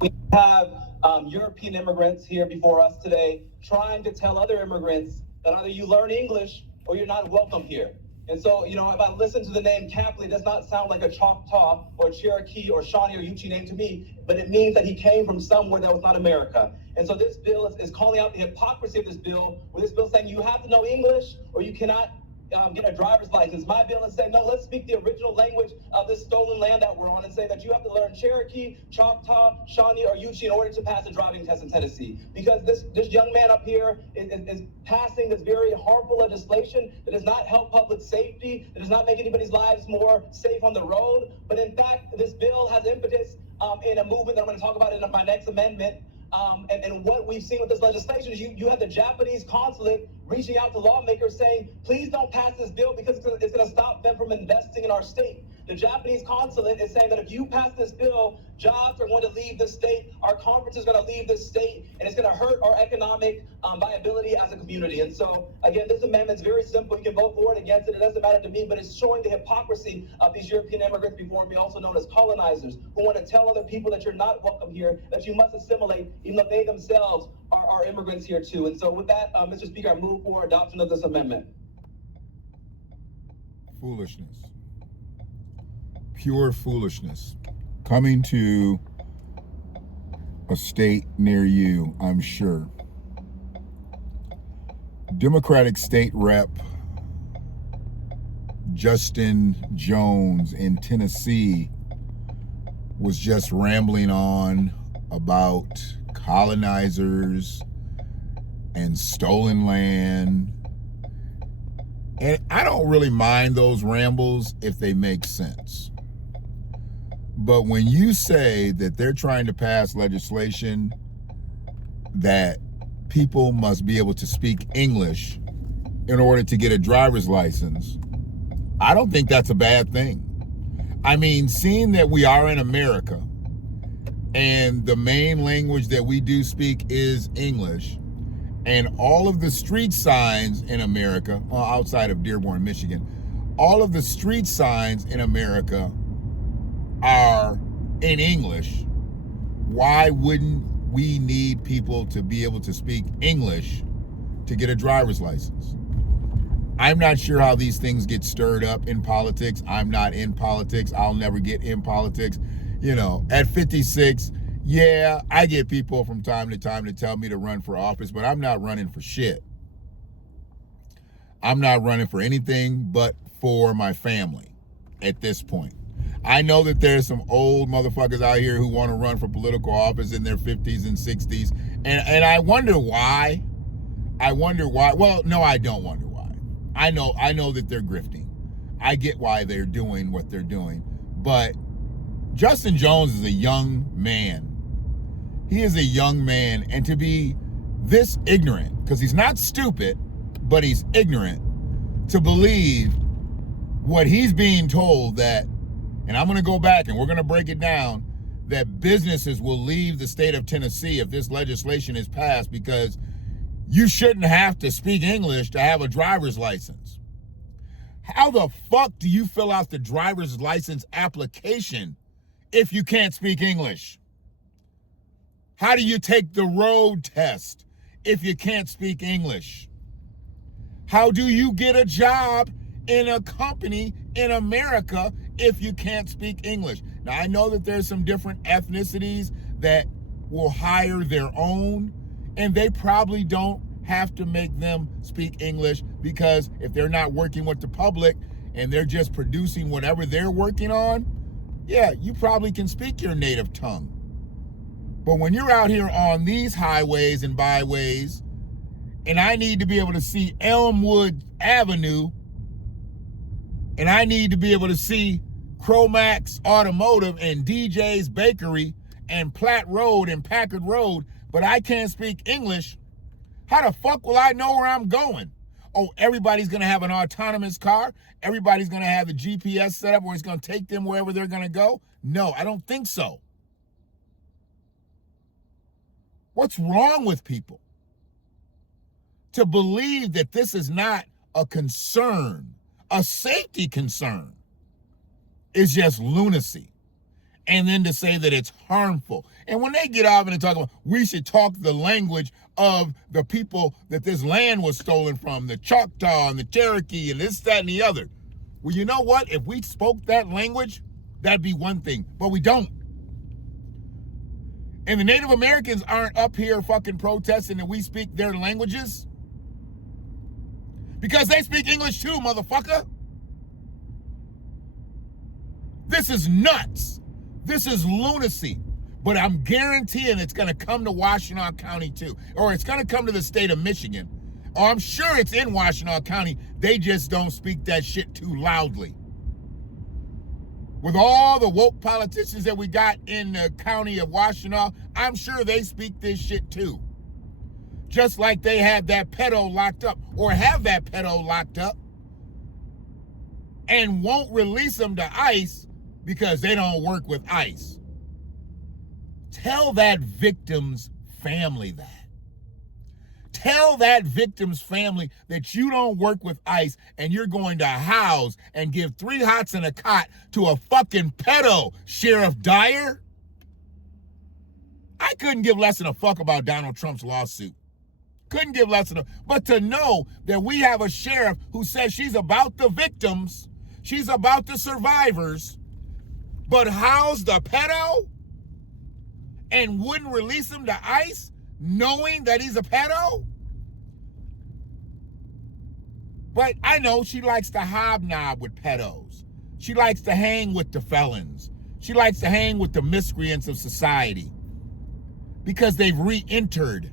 We have European immigrants here before us today trying to tell other immigrants that either you learn English or you're not welcome here. And so, if I listen to the name Capley, it does not sound like a Choctaw or Cherokee or Shawnee or Yuchi name to me, but it means that he came from somewhere that was not America. And so this bill is calling out the hypocrisy of this bill, where this bill is saying you have to know English or you cannot get a driver's license. My bill is saying, no, let's speak the original language of this stolen land that we're on and say that you have to learn Cherokee, Choctaw, Shawnee, or Yuchi in order to pass a driving test in Tennessee. Because this young man up here is passing this very harmful legislation that does not help public safety, that does not make anybody's lives more safe on the road. But in fact, this bill has impetus in a movement that I'm going to talk about in my next amendment. And what we've seen with this legislation is you have the Japanese consulate reaching out to lawmakers saying, please don't pass this bill because it's going to stop them from investing in our state. The Japanese consulate is saying that if you pass this bill, jobs are going to leave the state, our conference is going to leave the state, and it's going to hurt our economic viability as a community. And so, again, this amendment is very simple. You can vote for it, against it. It doesn't matter to me, but it's showing the hypocrisy of these European immigrants before me, also known as colonizers, who want to tell other people that you're not welcome here, that you must assimilate, even though they themselves are immigrants here too. And so with that, Mr. Speaker, I move for adoption of this amendment. Foolishness. Pure foolishness. Coming to a state near you, I'm sure. Democratic State Rep Justin Jones in Tennessee was just rambling on about colonizers and stolen land. And I don't really mind those rambles if they make sense. But when you say that they're trying to pass legislation that people must be able to speak English in order to get a driver's license, I don't think that's a bad thing. I mean, seeing that we are in America and the main language that we do speak is English, and all of the street signs in America, outside of Dearborn, Michigan, all of the street signs in America are in English. Why wouldn't we need people to be able to speak English to get a driver's license? I'm not sure how these things get stirred up in politics. I'm not in politics. I'll never get in politics. At 56, yeah, I get people from time to time to tell me to run for office, but I'm not running for shit. I'm not running for anything but for my family at this point. I know that there's some old motherfuckers out here who want to run for political office in their 50s and 60s. And I wonder why. Well, no, I don't wonder why. I know that they're grifting. I get why they're doing what they're doing. But Justin Jones is a young man. He is a young man. And to be this ignorant, because he's not stupid, but he's ignorant, to believe what he's being told that, and I'm going to go back and we're going to break it down, that businesses will leave the state of Tennessee if this legislation is passed because you shouldn't have to speak English to have a driver's license. How the fuck do you fill out the driver's license application if you can't speak English? How do you take the road test if you can't speak English? How do you get a job in a company in America if you can't speak English? Now, I know that there's some different ethnicities that will hire their own, and they probably don't have to make them speak English, because if they're not working with the public and they're just producing whatever they're working on, yeah, you probably can speak your native tongue. But when you're out here on these highways and byways, and I need to be able to see Elmwood Avenue, and I need to be able to see Cromax Automotive and DJ's Bakery and Platt Road and Packard Road, but I can't speak English, how the fuck will I know where I'm going? Oh, everybody's going to have an autonomous car? Everybody's going to have the GPS set up where it's going to take them wherever they're going to go? No, I don't think so. What's wrong with people? To believe that this is not a concern, a safety concern, is just lunacy. and then to say that it's harmful. And when they get off and they talk about we should talk the language of the people that this land was stolen from, the Choctaw and the Cherokee and this, that, and the other. Well, you know what? If we spoke that language, that'd be one thing, but we don't. And the Native Americans aren't up here fucking protesting that we speak their languages. Because they speak English too, motherfucker. This is nuts. This is lunacy. But I'm guaranteeing it's going to come to Washtenaw County too. Or it's going to come to the state of Michigan. Or I'm sure it's in Washtenaw County. They just don't speak that shit too loudly. With all the woke politicians that we got in the county of Washtenaw, I'm sure they speak this shit too. Just like they had that pedo locked up, or have that pedo locked up, and won't release them to ICE because they don't work with ICE. Tell that victim's family that. Tell that victim's family that you don't work with ICE and you're going to house and give 3 hots and a cot to a fucking pedo, Sheriff Dyer. I couldn't give less than a fuck about Donald Trump's lawsuit. Couldn't give less than a, but to know that we have a sheriff who says she's about the victims, she's about the survivors, but housed a pedo and wouldn't release him to ICE knowing that he's a pedo? But I know she likes to hobnob with pedos. She likes to hang with the felons. She likes to hang with the miscreants of society because they've re-entered.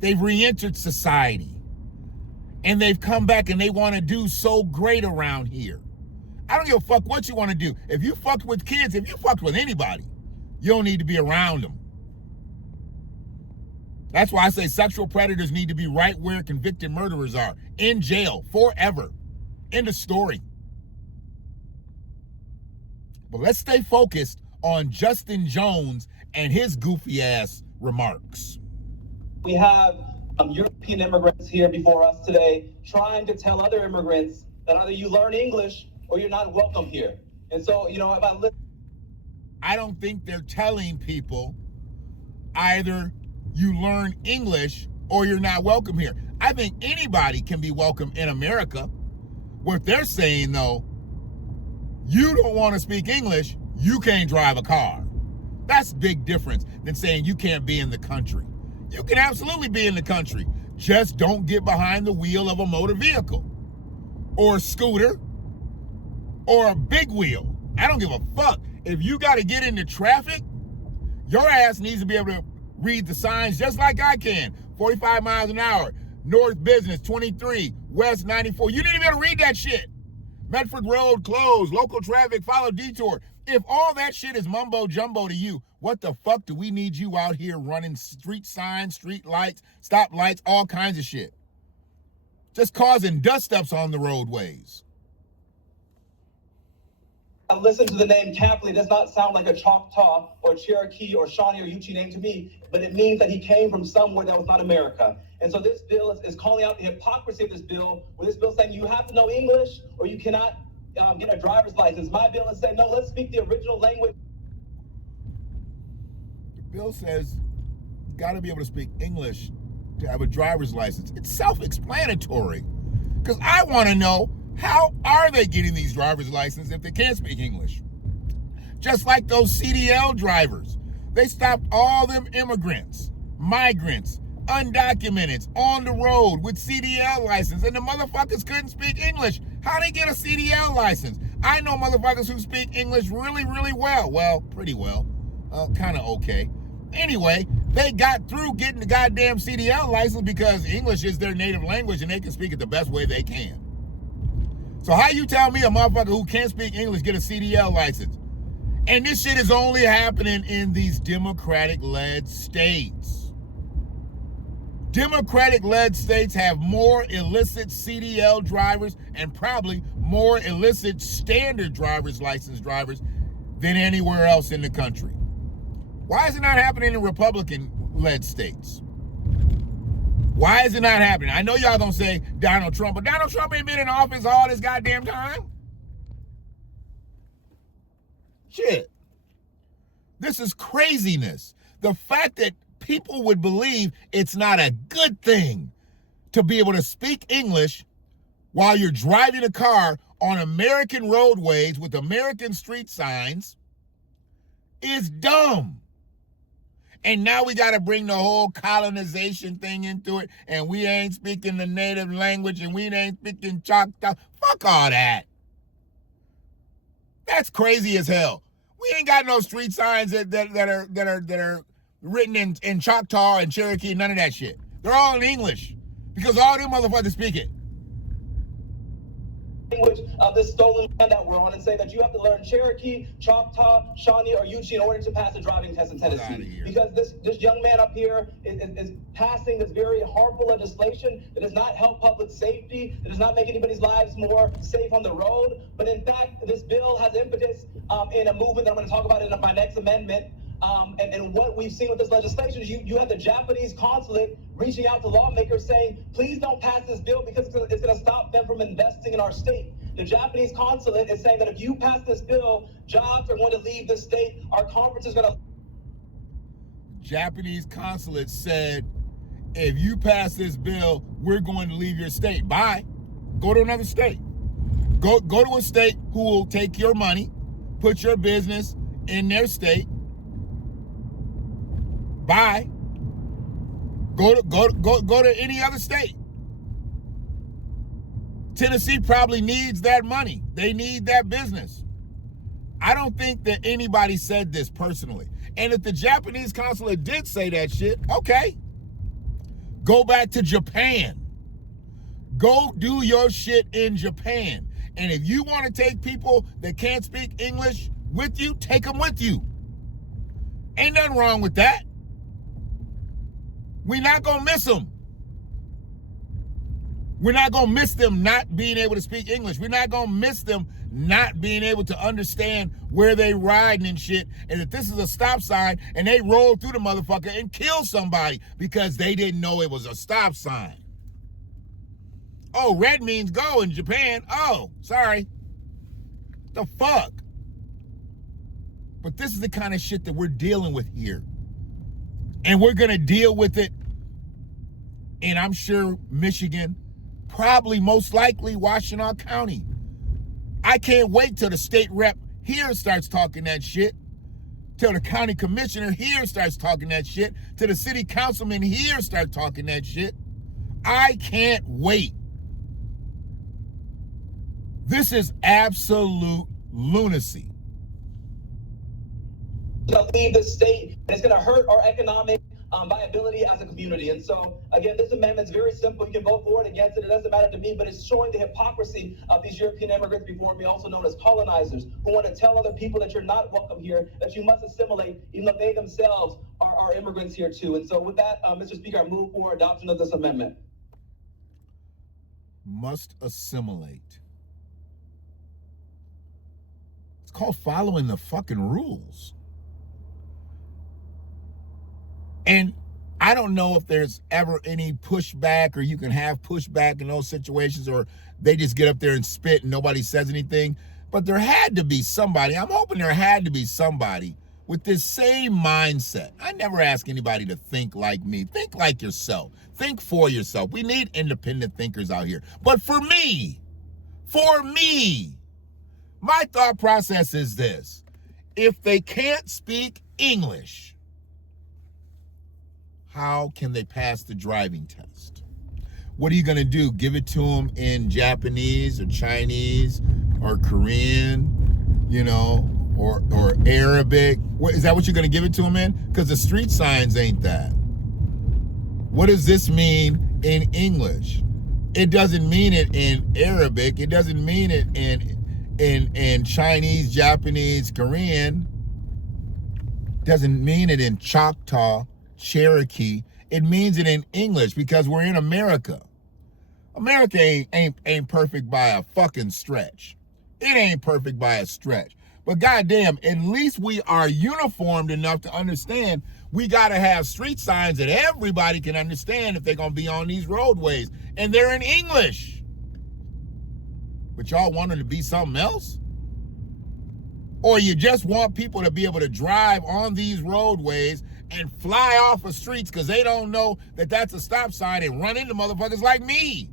They've re-entered society. And they've come back and they want to do so great around here. I don't give a fuck what you want to do. If you fucked with kids, if you fucked with anybody, you don't need to be around them. That's why I say sexual predators need to be right where convicted murderers are. In jail, forever. End of story. But let's stay focused on Justin Jones and his goofy ass remarks. We have European immigrants here before us today trying to tell other immigrants that either you learn English or you're not welcome here. And so, I don't think they're telling people either you learn English or you're not welcome here. I think anybody can be welcome in America. What they're saying, though, you don't want to speak English, you can't drive a car. That's a big difference than saying you can't be in the country. You can absolutely be in the country. Just don't get behind the wheel of a motor vehicle or a scooter or a big wheel. I don't give a fuck. If you got to get into traffic, your ass needs to be able to read the signs just like I can. 45 miles an hour, North Business 23, West 94. You need to be able to read that shit. Medford Road closed, local traffic, follow detour. If all that shit is mumbo jumbo to you, what the fuck do we need you out here running street signs, street lights, stop lights, all kinds of shit? Just causing dust-ups on the roadways. Listen to the name Capley. Does not sound like a Choctaw or Cherokee or Shawnee or Yuchi name to me, but it means that he came from somewhere that was not America. And so this bill is calling out the hypocrisy of this bill, with this bill saying you have to know English or you cannot get a driver's license. My bill is saying, no, let's speak the original language. The bill says you got to be able to speak English to have a driver's license. It's self-explanatory. Because I want to know, how are they getting these driver's licenses if they can't speak English? Just like those CDL drivers. They stopped all them immigrants, migrants, undocumented, on the road with CDL license, and the motherfuckers couldn't speak English. How they get a CDL license? I know motherfuckers who speak English really, really well. Well, pretty well. Kind of okay. Anyway, they got through getting the goddamn CDL license because English is their native language and they can speak it the best way they can. So how you tell me a motherfucker who can't speak English get a CDL license? And this shit is only happening in these Democratic-led states. Democratic-led states have more illicit CDL drivers and probably more illicit standard driver's license drivers than anywhere else in the country. Why is it not happening in Republican-led states? Why is it not happening? I know y'all gonna say Donald Trump, but Donald Trump ain't been in office all this goddamn time. Shit. This is craziness. The fact that people would believe it's not a good thing to be able to speak English while you're driving a car on American roadways with American street signs is dumb. And now we got to bring the whole colonization thing into it, and we ain't speaking the native language, and we ain't speaking Choctaw. Fuck all that. That's crazy as hell. We ain't got no street signs that are written in Choctaw and Cherokee, none of that shit. They're all in English because all them motherfuckers speak it. Language of this stolen land that we're on, and say that you have to learn Cherokee, Choctaw, Shawnee, or Yuchi in order to pass a driving test in Tennessee. Because this young man up here is passing this very harmful legislation that does not help public safety, that does not make anybody's lives more safe on the road. But in fact, this bill has impetus in a movement that I'm going to talk about in my next amendment. And what we've seen with this legislation is you have the Japanese consulate reaching out to lawmakers saying, please don't pass this bill because it's going to stop them from investing in our state. The Japanese consulate is saying that if you pass this bill, jobs are going to leave the state. Our conference is going to... Japanese consulate said, if you pass this bill, we're going to leave your state. Bye. Go to another state. Go to a state who will take your money, put your business in their state. Bye. Go to any other state. Tennessee probably needs that money. They need that business. I don't think that anybody said this personally. And if the Japanese consulate did say that shit, okay. Go back to Japan. Go do your shit in Japan. And if you want to take people that can't speak English with you, take them with you. Ain't nothing wrong with that. We're not going to miss them. We're not going to miss them not being able to speak English. We're not going to miss them not being able to understand where they riding and shit. And if this is a stop sign and they roll through the motherfucker and kill somebody because they didn't know it was a stop sign. Oh, red means go in Japan. Oh, sorry. The fuck? But this is the kind of shit that we're dealing with here. And we're going to deal with it in, I'm sure, Michigan, probably most likely Washtenaw County. I can't wait till the state rep here starts talking that shit, till the county commissioner here starts talking that shit, till the city councilman here start talking that shit. I can't wait. This is absolute lunacy. Going to leave the state, and it's going to hurt our economic viability as a community. And so, again, this amendment is very simple. You can vote for it, against it. It doesn't matter to me, but it's showing the hypocrisy of these European immigrants before me, also known as colonizers, who want to tell other people that you're not welcome here, that you must assimilate, even though they themselves are immigrants here too. And so with that, Mr. Speaker, I move for adoption of this amendment. Must assimilate. It's called following the fucking rules. And I don't know if there's ever any pushback, or you can have pushback in those situations, or they just get up there and spit and nobody says anything. But there had to be somebody, I'm hoping there had to be somebody with this same mindset. I never ask anybody to think like me. Think like yourself. Think for yourself. We need independent thinkers out here. But for me, my thought process is this. If they can't speak English, how can they pass the driving test? What are you going to do? Give it to them in Japanese or Chinese or Korean, you know, or Arabic? Is that what you're going to give it to them in? Because the street signs ain't that. What does this mean in English? It doesn't mean it in Arabic. It doesn't mean it in Chinese, Japanese, Korean. Doesn't mean it in Choctaw, Cherokee. It means it in English because we're in America. America ain't perfect by a fucking stretch. It ain't perfect by a stretch. But goddamn, at least we are uniformed enough to understand we gotta have street signs that everybody can understand if they're gonna be on these roadways. And they're in English. But y'all want them to be something else? Or you just want people to be able to drive on these roadways and fly off of streets because they don't know that that's a stop sign and run into motherfuckers like me.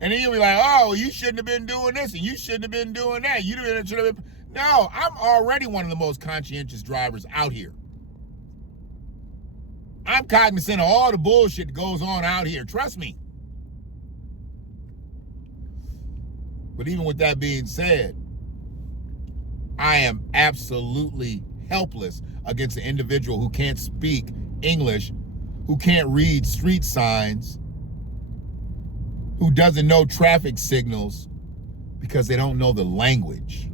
And then you'll be like, oh, you shouldn't have been doing this and you shouldn't have been doing that. You should have been. No, I'm already one of the most conscientious drivers out here. I'm cognizant of all the bullshit that goes on out here. Trust me. But even with that being said, I am absolutely helpless against an individual who can't speak English, who can't read street signs, who doesn't know traffic signals because they don't know the language.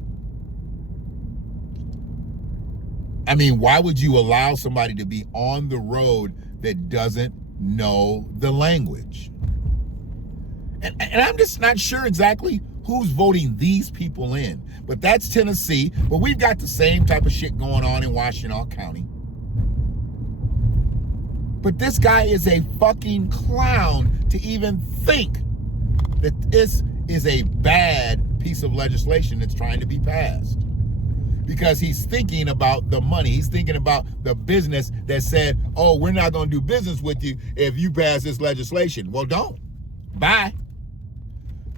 I mean, why would you allow somebody to be on the road that doesn't know the language? And I'm just not sure exactly who's voting these people in. But that's Tennessee. But we've got the same type of shit going on in Washtenaw County. But this guy is a fucking clown to even think that this is a bad piece of legislation that's trying to be passed. Because he's thinking about the money. He's thinking about the business that said, oh, we're not going to do business with you if you pass this legislation. Well, don't. Bye.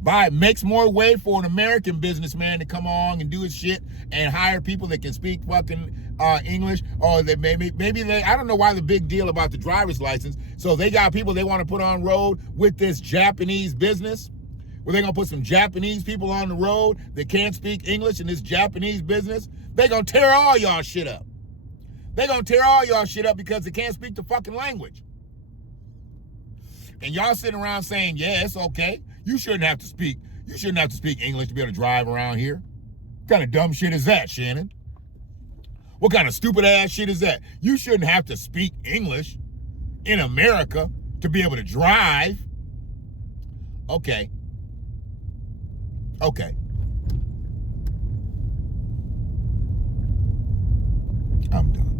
Bye. Makes more way for an American businessman to come on and do his shit and hire people that can speak fucking English. Or that maybe they, I don't know why the big deal about the driver's license. So they got people they want to put on road with this Japanese business. Where they're going to put some Japanese people on the road that can't speak English in this Japanese business. They're going to tear all y'all shit up. They're going to tear all y'all shit up because they can't speak the fucking language. And y'all sitting around saying, yeah, it's okay. You shouldn't have to speak English to be able to drive around here. What kind of dumb shit is that, Shannon? What kind of stupid ass shit is that? You shouldn't have to speak English in America to be able to drive. Okay. I'm done.